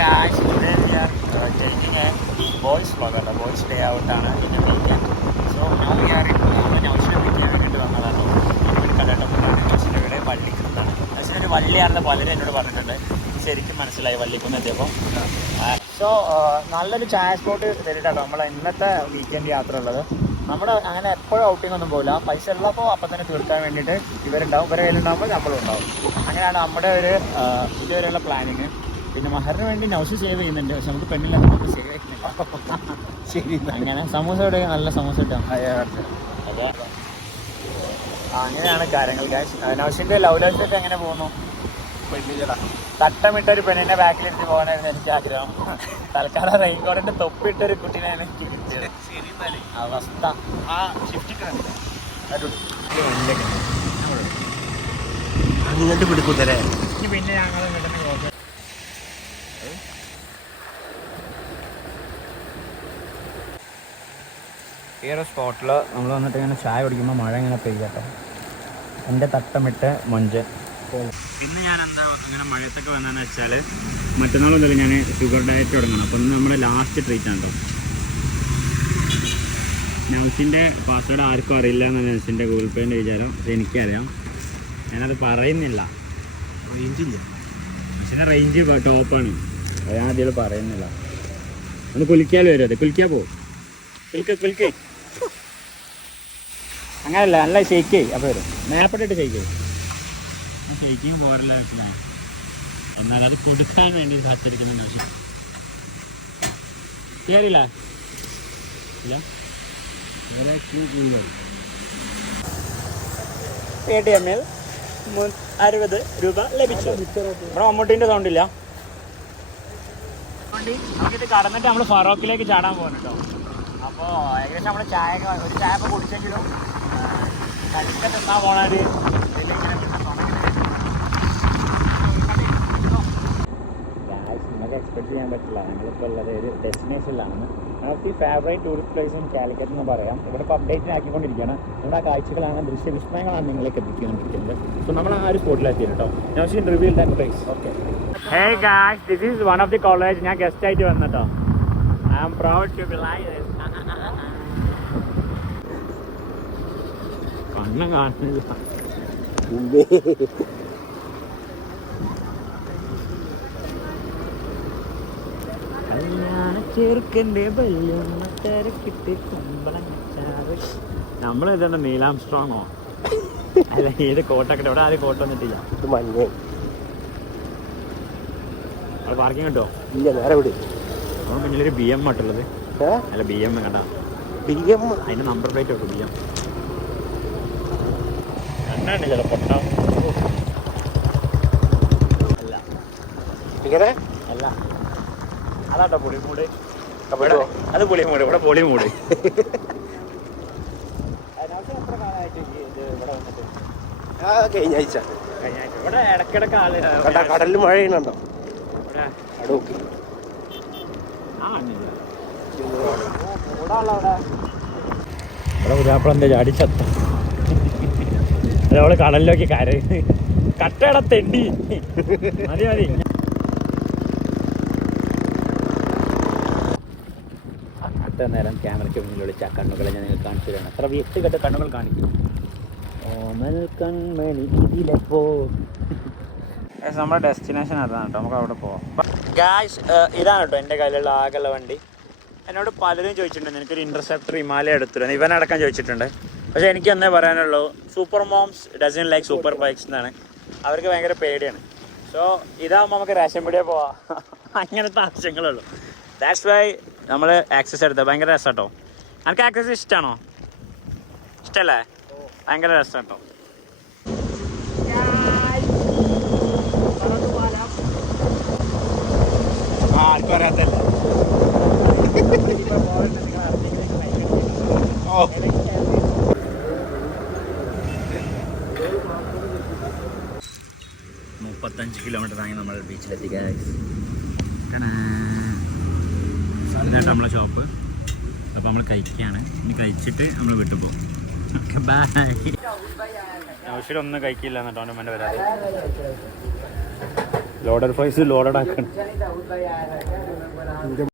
guys, today we are taking a boys vlog. Boys day out ആണ് in the weekend. So now we are in നൗഷിനെ പിക്ക് ചെയ്യാൻ വേണ്ടിയിട്ട് വന്നതാണ്. ഇവിടെ കടട്ടപ്പുറമാണ് നൗഷിൻ്റെ വീട് വള്ളിക്കുന്നതാണ്. നൗഷിൻ്റെ ഒരു വള്ളിയാണെന്ന് പലരും എന്നോട് പറഞ്ഞിട്ടുണ്ട്. ശരിക്കും മനസ്സിലായി വള്ളിക്കുന്ന് എത്തിയപ്പോൾ. സോ നല്ലൊരു ചായ സ്പോട്ട് തരിട്ടാട്ടോ നമ്മളെ ഇന്നത്തെ വീക്കെൻഡ് യാത്ര ഉള്ളത്. നമ്മുടെ അങ്ങനെ എപ്പോഴും ഔട്ടിംഗ് ഒന്നും പോകില്ല. പൈസ ഉള്ളപ്പോൾ അപ്പം തന്നെ തീർക്കാൻ വേണ്ടിയിട്ട് ഇവരുണ്ടാവും, ഇവരെ കയ്യിലുണ്ടാകുമ്പോൾ നമ്മളും ഉണ്ടാവും. അങ്ങനെയാണ് നമ്മുടെ ഒരു ഇതുവരെയുള്ള പ്ലാനിങ്. പിന്നെ മഹറിന് വേണ്ടി നൗഷ് സേവ് ചെയ്യുന്നുണ്ട്, പക്ഷെ നമുക്ക് പെണ്ണില്ല, നമുക്ക് സേവ് ചെയ്യുന്നില്ല. ശരി, അങ്ങനെ സമൂസ ഇവിടെ നല്ല സമൂസ കിട്ടാം. അതെ, അങ്ങനെയാണ് കാര്യങ്ങൾ. നൗഷിൻ്റെ ലവ് ലൈഫൊക്കെ എങ്ങനെ പോകുന്നു? തട്ടമിട്ടൊരു പെണ്ണിന്റെ ബാക്കിലിരുന്ന് പോകാനായിരുന്നു എനിക്ക് ആഗ്രഹം. തൽക്കാലം റെയിൻകോട്ടിന്റെ തൊപ്പിട്ടൊരു കുട്ടീനെയാണ് എനിക്ക് കിട്ടിയത്. അവസ്ഥ അങ്ങോട്ട് പിടിക്കൂത്തരേ. പിന്നെ ഞങ്ങൾ ഈ ഒരു സ്പോട്ടിൽ നമ്മൾ വന്നിട്ട് ഇങ്ങനെ ചായ കുടിക്കുമ്പോൾ മഴ ഇങ്ങനെ പെയ്യട്ടോ. എൻ്റെ തട്ടമിട്ട് മൊഞ്ച്. ഇന്ന് ഞാൻ എന്താ അങ്ങനെ മഴയത്തൊക്കെ വന്നതെന്ന് വെച്ചാൽ മറ്റന്നാൾ മുതൽ ഞാൻ ഷുഗർ ഡയറ്റ് തുടങ്ങണം. അപ്പോൾ ഇന്ന് നമ്മുടെ ലാസ്റ്റ് ട്രീറ്റ് ആണ് കേട്ടോ. നൗഷിൻ്റെ പാസ്വേഡ് ആർക്കും അറിയില്ല എന്നാണ് നൗഷിൻ്റെ ഗൂഗിൾ പേൻ്റെ വിചാരം. പക്ഷേ എനിക്കറിയാം, ഞാനത് പറയുന്നില്ല. നൗഷിൻ്റെ റേഞ്ച് ടോപ്പാണ്, ഞാൻ അതിൽ പറയുന്നില്ല. ഒന്ന് കുലിക്കാൽ വരും. അതെ, കുലിക്കാൻ പോകും. കുലിക്ക് അങ്ങനല്ല, നല്ല ഷെയ്ക്ക്. അപ്പോൾ വരും മേപ്പെട്ടിട്ട് ഷെയ്ക്ക്. ഷെയ്ക്കിങ് പോരല്ല മനസ്സിലായി. എന്നാൽ അത് കൊടുക്കാൻ വേണ്ടി കാത്തിരിക്കുന്ന നൗഷി. കേറില്ല ഇല്ല. ATM-ൽ 60 രൂപ ലഭിച്ചു. ഇവിടെ മമ്മൂട്ടിൻ്റെ സൗണ്ടില്ല. നമുക്കിത് കടന്നിട്ട് നമ്മൾ ഫറോക്കിലേക്ക് ചാടാൻ പോകുന്നു കേട്ടോ. അപ്പോൾ ഏകദേശം നമ്മൾ ഒരു ചായ ഇപ്പോൾ കുടിച്ചെങ്കിലും കരിക്ക തിന്നാൻ പോണൊരു ഇതിലിങ്ങനെ നമുക്ക് എക്സ്പെക്ട് ചെയ്യാൻ പറ്റില്ല. നമ്മളിപ്പോൾ ഉള്ളത് ഒരു ഡെസ്റ്റിനേഷനിലാണ്. നമുക്ക് ഈ favourite tourist place in Calicut എന്ന് പറയാം. ഇവിടെ ഇപ്പോൾ അപ്ഡേറ്റ് ആക്കിക്കൊണ്ടിരിക്കുകയാണ്. നമ്മുടെ ആ കാഴ്ചകളാണ്, ദൃശ്യവിസ്മയങ്ങളാണ് നിങ്ങളേക്ക് എത്തിച്ചുകൊണ്ടിരിക്കുന്നത്. സോ നമ്മൾ ആ ഒരു സ്പോട്ടിലെത്തി കേട്ടോ. Naushin reveal that place. Okay. Hey guys, this is one of the college. ഞാൻ ഗസ്റ്റ് ആയിട്ട് വന്നിട്ടോ. I am proud to be like this. കണ്ണം കാണുന്നില്ല. ചെറുക്കൻ്റെ ബല്ലിട്ട് നമ്മളിതെന്താ നീലാം സ്ട്രോങ്ങോ അല്ല ഏത് കോട്ടൊക്കെ? ഇവിടെ ആരും കോട്ട് വന്നിട്ടില്ല. അത് പാർക്കിംഗ് കിട്ടോ? ഇല്ല, നേരെ വിട്. നമ്മൾ പിന്നിലൊരു BM ആട്ടുള്ളത്. അല്ല BM കണ്ടാ, അതിന്റെ നമ്പർ പ്ലേറ്റ് വെക്കും. BM കണ്ണാണ്ട് ചില പൊട്ട അല്ല ഇങ്ങനെ അല്ല, അതാട്ടോ പുളിമൂട്. അത് പുളിമൂട്, ഇവിടെ പുളിമൂട്. കഴിഞ്ഞ ആഴ്ച ഇവിടെ ഇടക്കിടക്ക് ആള് കടലിൽ മഴ ചെയ്യുന്നുണ്ടോ? ഇവിടെ ഉദാപ്പളം ചാടിച്ചത്ത അതവള് കടലിലേക്ക് കട്ടട തെണ്ടി. മതി മതി. നേരം ക്യാമറയ്ക്ക് മുന്നിൽ വിളിച്ച കണ്ണുകളെ ഞാൻ നിങ്ങൾക്ക് കാണിച്ചു തരാണ്. അത്ര വ്യക്തിഗത കണ്ണുകൾ കാണിക്കും. ഓമൽ കൺമണി ഇതിലെപ്പോ. നമ്മുടെ ഡെസ്റ്റിനേഷൻ അതാണ് കേട്ടോ, നമുക്ക് അവിടെ പോവാം. ഗായ്സ്, ഇതാണ് കേട്ടോ എൻ്റെ കയ്യിലുള്ള ആകെയുള്ള വണ്ടി. എന്നോട് പലരും ചോദിച്ചിട്ടുണ്ട് എനിക്കൊരു ഇൻ്റർസെപ്റ്റർ ഹിമാലയ എടുത്തിരുന്നു, ഇവനടക്കം ചോദിച്ചിട്ടുണ്ട്. പക്ഷേ എനിക്ക് എന്നേ പറയാനുള്ളൂ, super moms doesn't like super bikes എന്നാണ്. അവർക്ക് ഭയങ്കര പേടിയാണ്. സോ ഇതാകുമ്പോൾ നമുക്ക് റേഷൻ പീടികയിൽ പോവാം, അങ്ങനത്തെ ആവശ്യങ്ങളുള്ളൂ. ദാറ്റ്സ് വൈ നമ്മൾ ആക്സസ് എടുത്തത്. ഭയങ്കര രസം കേട്ടോ. എനിക്ക് ആക്സസ് ഇഷ്ടമാണോ? ഇഷ്ടമല്ലേ? ഭയങ്കര രസം കേട്ടോ. ആർക്കും അറിയാത്തല്ല. ഓ 35 കിലോമീറ്ററായി നമ്മൾ ബീച്ചിലെത്തി. ഇതായിട്ട് നമ്മളെ ഷോപ്പ്. അപ്പോൾ നമ്മൾ കഴിക്കുകയാണ്. ഇനി കഴിച്ചിട്ട് നമ്മൾ വീട്ടിൽ പോകും. നൗഷിലൊന്നും കഴിക്കില്ല എന്നിട്ടോ അവൻ്റെ വരാതെ. ലോഡഡ് ഫ്രൈസ് ലോഡഡ് ആക്കണം. എൻ്റെ